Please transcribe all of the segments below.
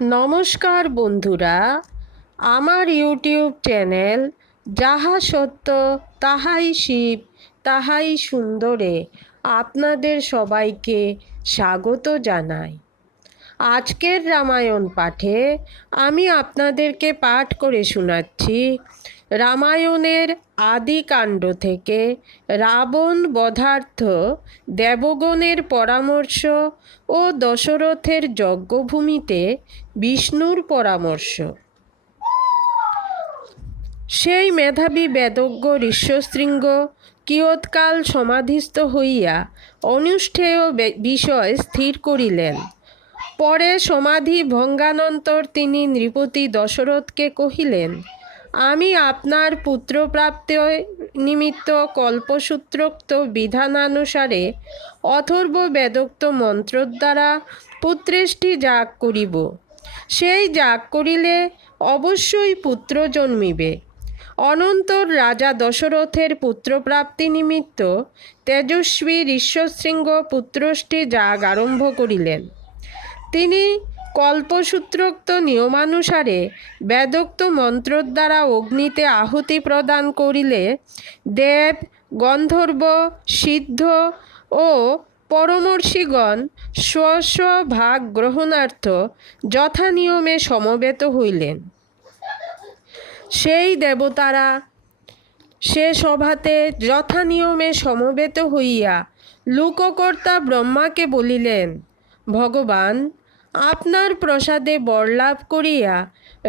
নমস্কার বন্ধুরা, আমার ইউটিউব চ্যানেল যাহা সত্য তাহাই শিব তাহাই সুন্দরে আপনাদের সবাইকে স্বাগত জানাই। আজকের রামায়ণ পাঠে আমি আপনাদেরকে পাঠ করে শোনাচ্ছি রামায়ণের আদিকাণ্ড থেকে রাবণ বধার্থ দেবগণের পরামর্শ ও দশরথের যজ্ঞভূমিতে বিষ্ণুর পরামর্শ। সেই মেধাবী বেদজ্ঞ ঋষ্যশৃঙ্গ কিয়ৎকাল সমাধিস্থ হইয়া অনুষ্ঠেয় বিষয় স্থির করিলেন। পরে সমাধি ভঙ্গানন্তর তিনি নৃপতি দশরথকে কহিলেন, আমি আপনার পুত্রপ্রাপ্তি নিমিত্ত কল্পসূত্রোক্ত বিধানানুসারে অথর্ব বেদোক্ত মন্ত্র দ্বারা পুত্রেষ্টি যাগ করিব। সেই যাগ করিলে অবশ্যই পুত্র জন্মিবে। অনন্তর রাজা দশরথের পুত্রপ্রাপ্তি নিমিত্ত তেজস্বী ঋষ্যশৃঙ্গ পুত্রষ্টি যাগ আরম্ভ করিলেন। তিনি কল্পসূত্রোক্ত নিয়মানুসারে বেদোক্ত মন্ত্র দ্বারা অগ্নিতে আহুতি প্রদান করিলে দেব, গন্ধর্ব, সিদ্ধ ও পরমর্ষিগণ স্ব স্ব ভাগ গ্রহণার্থ যথা নিয়মে সমবেত হইলেন। সেই দেবতারা সে সভাতে যথা নিয়মে সমবেত হইয়া লোককর্তা ব্রহ্মাকে বলিলেন, ভগবান, আপনার প্রসাদে বরলাভ করিয়া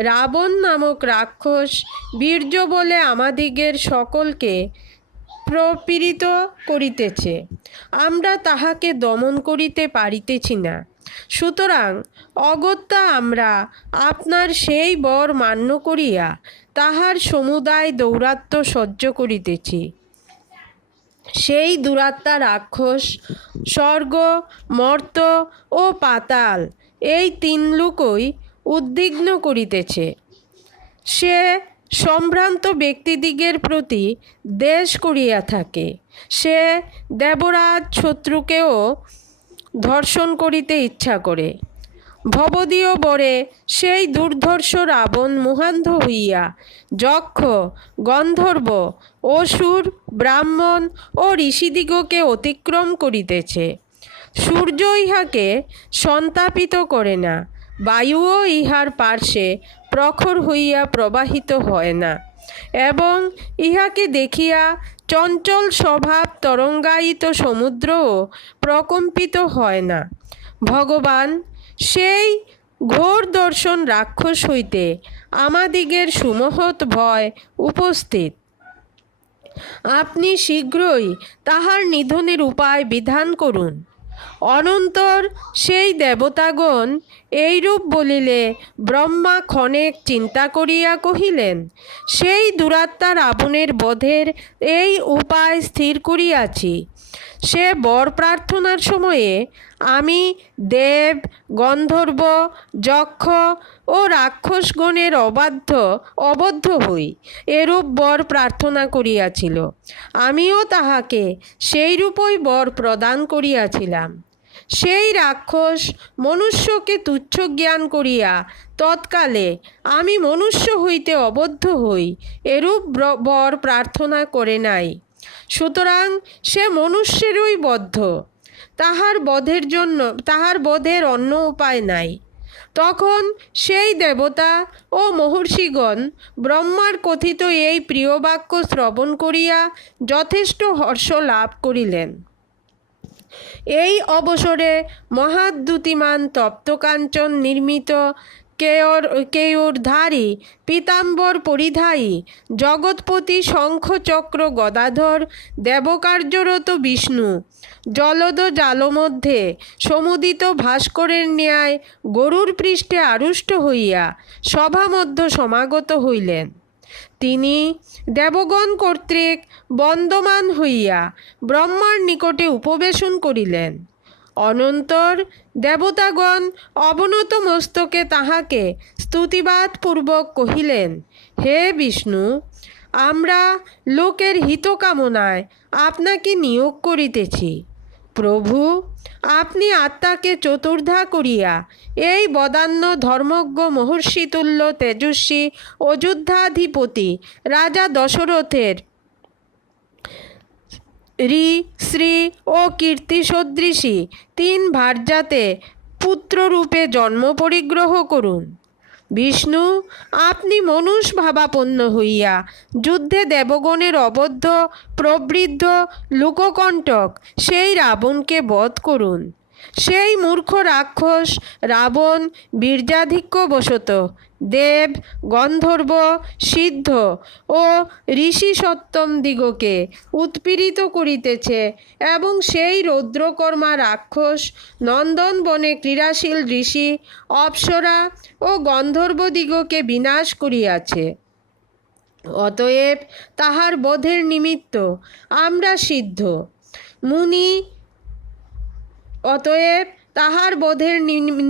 রাবণ নামক রাক্ষস বীর্য বলে আমাদিগের সকলকে প্রপীড়িত করিতেছে। আমরা তাহাকে দমন করিতে পারিতেছি না। সুতরাং অগত্যা আমরা আপনার সেই বর মান্য করিয়া তাহার সমুদায় দৌরাত্ম্য সহ্য করিতেছি। সেই দুরাত্মা রাক্ষস স্বর্গ, মর্ত ও পাতাল এই তিন লোকই উদ্বিগ্ন করিতেছে। সে সম্ভ্রান্ত ব্যক্তিদিগের প্রতি দ্বেষ করিয়া থাকে। সে দেবরাজ শত্রুকেও ধর্ষণ করিতে ইচ্ছা করে। ভবদীয় বরে সেই দুর্ধর্ষ রাবণ মুহান্ধ হইয়া যক্ষ, গন্ধর্ব, অসুর, ব্রাহ্মণ ও ঋষিদিগকে অতিক্রম করিতেছে। সূর্য ইহাকে সন্তাপিত করে না, বায়ুও ইহার পার্শ্বে প্রখর হইয়া প্রবাহিত হয় না, এবং ইহাকে দেখিয়া চঞ্চল স্বভাব তরঙ্গায়িত সমুদ্রও প্রকম্পিত হয় না। ভগবান, সেই ঘোর দর্শন রাক্ষস হইতে আমাদিগের সুমহৎ ভয় উপস্থিত। আপনি শীঘ্রই তাহার নিধনের উপায় বিধান করুন। অনন্তর সেই দেবতাগণ এইরূপ বলিলে ব্রহ্মা ক্ষণেক চিন্তা করিয়া কহিলেন, সেই দুরাত্মা রাবণের বধের এই উপায় স্থির করিয়াছি। সে বর প্রার্থনার সময়ে আমি দেব, গন্ধর্ব, যক্ষ ও রাক্ষসগণের অবদ্ধ হই এরূপ বর প্রার্থনা করিয়াছিল। আমিও তাহাকে সেইরূপই বর প্রদান করিয়াছিলাম। সেই রাক্ষস মনুষ্যকে তুচ্ছ জ্ঞান করিয়া তৎকালে আমি মনুষ্য হইতে অবদ্ধ হই এরূপ বর প্রার্থনা করে নাই। সুতরাং সে মনুষ্যেরই বদ্ধ। তাহার বধের অন্য উপায় নাই। তখন সেই দেবতা ও মহর্ষিগণ ব্রহ্মার কথিত এই প্রিয় বাক্য শ্রবণ করিয়া যথেষ্ট হর্ষ লাভ করিলেন। এই অবসরে মহাদ্যুতিমান তপ্তকাঞ্চন নির্মিত কেয়ূরধারী পীতাম্বর পরিধায়ী জগৎপতি শঙ্খ চক্র গদাধর দেবকার্যরত বিষ্ণু জলদ জালমধ্যে সমুদিত ভাস্করের ন্যায় গরুর পৃষ্ঠে আরুষ্ট হইয়া সভামধ্য সমাগত হইলেন। তিনি দেবগণ কর্তৃক বন্দমান হইয়া ব্রহ্মার নিকটে উপবেশন করিলেন। অনন্তর দেবতাগণ অবনত মস্তকে তাহাকে স্তুতিবাদপূর্বক কহিলেন, হে বিষ্ণু, আমরা লোকের হিত কামনায় আপনাকে নিয়োগ করিতেছি। প্রভু, আপনি আত্মাকে চতুর্ধা করিয়া এই বদান্য ধর্মজ্ঞ মহর্ষিতুল্য তেজস্বী অযোধ্যাধিপতি রাজা দশরথের শ্রী ও কীর্তি সদৃশী 3 ভার্যাতে পুত্ররূপে জন্ম পরিগ্রহ করুন। বিষ্ণু, আপনি মনুষ ভাবাপন্ন হইয়া যুদ্ধে দেবগণের অবদ্ধ প্রবৃদ্ধ লোককণ্টক সেই রাবণকে বধ করুন। সেই মূর্খ রাক্ষস রাবণ বীর্যাধিক্যবশত দেব, গন্ধর্ব, সিদ্ধ ও ঋষি সত্তম দিগকে উৎপীড়িত করিতেছে এবং সেই রৌদ্রকর্মা রাক্ষস নন্দনবনে ক্রীড়াশীল ঋষি, অপ্সরা ও গন্ধর্বদিগকে বিনাশ করিয়াছে। অতএব তাহার বধের নিমিত্ত আমরা সিদ্ধ মুনি অতএব তাহার বধের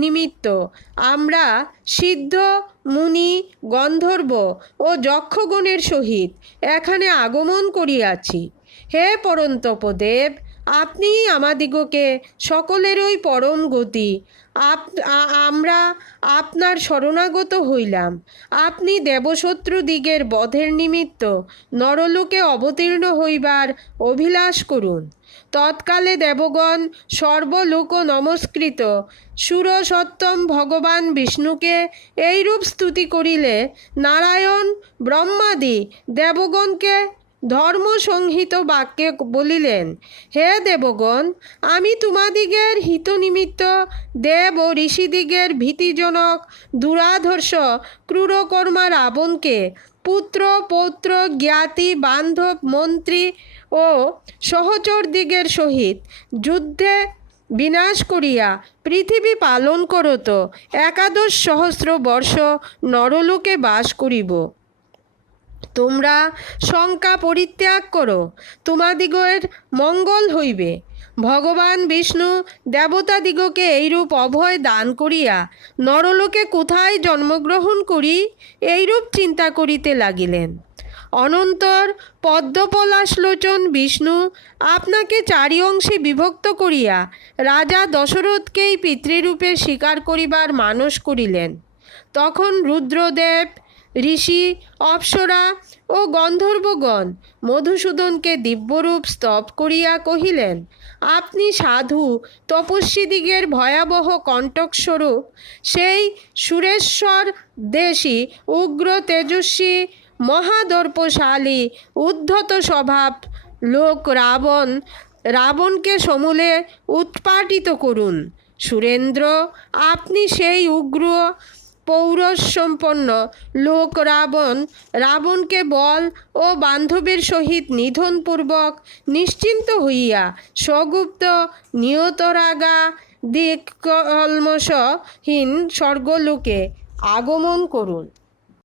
নিমিত্ত আমরা সিদ্ধ মুনি, গন্ধর্ব ও যক্ষগণের সহিত এখানে আগমন করিয়াছি। হে পরন্তপ দেব, আপনি আমাদিগকে সকলেরই পরম গতি। আমরা আপনার শরণাগত হইলাম। আপনি দেবশত্রুদিগের বধের নিমিত্ত নরলোকে অবতীর্ণ হইবার অভিলাষ করুন। তৎকালে দেবগণ সর্বলোক নমস্কৃত সুরসত্তম ভগবান বিষ্ণুকে এইরূপ স্তুতি করিলে নারায়ণ ব্রহ্মাদি দেবগণকে ধর্মসংহিত বাক্যে বলিলেন, হে দেবগণ, আমি তোমাদিগের হিত নিমিত্ত দেব ও ঋষিদিগের ভীতিজনক দুরাধর্ষ ক্রূরকর্মা রাবণকে পুত্র পৌত্র জ্ঞাতি বান্ধব মন্ত্রী ও সহচরদিগের সহিত যুদ্ধে বিনাশ করিয়া পৃথিবী পালন করত 11 সহস্র বর্ষ নরলোকে বাস করিব। তোমরা শঙ্কা পরিত্যাগ করো, তোমাদিগের মঙ্গল হইবে। ভগবান বিষ্ণু দেবতাদিগকে এইরূপ অভয় দান করিয়া নরলোকে কোথায় জন্মগ্রহণ করি এইরূপ চিন্তা করিতে লাগিলেন। অনন্তর পদ্মপলাশলোচন বিষ্ণু আপনাকে 4 অংশে বিভক্ত করিয়া রাজা দশরথকেই পিতৃরূপে স্বীকার করিবার মানস করিলেন। তখন রুদ্রদেব, ঋষি, অপ্সরা ও গন্ধর্বগণ মধুসূদনকে দিব্যরূপ স্তব করিয়া কহিলেন, আপনি সাধু তপস্বীদিগের ভয়াবহ কণ্টকস্বরূপ সেই সুরেশ্বর দেশী উগ্র তেজস্বী মহাদর্পশালী উদ্ধত স্বভাব লোক রাবণকে সমূলে উৎপাটিত করুন। সুরেন্দ্র, আপনি সেই উগ্র পৌরসম্পন্ন লোক রাবণকে বল ও বান্ধবের সহিত নিধনপূর্বক নিশ্চিন্ত হইয়া স্বগুপ্ত নিয়তরাগা দিককল্মষহীন স্বর্গলোকে আগমন করুন।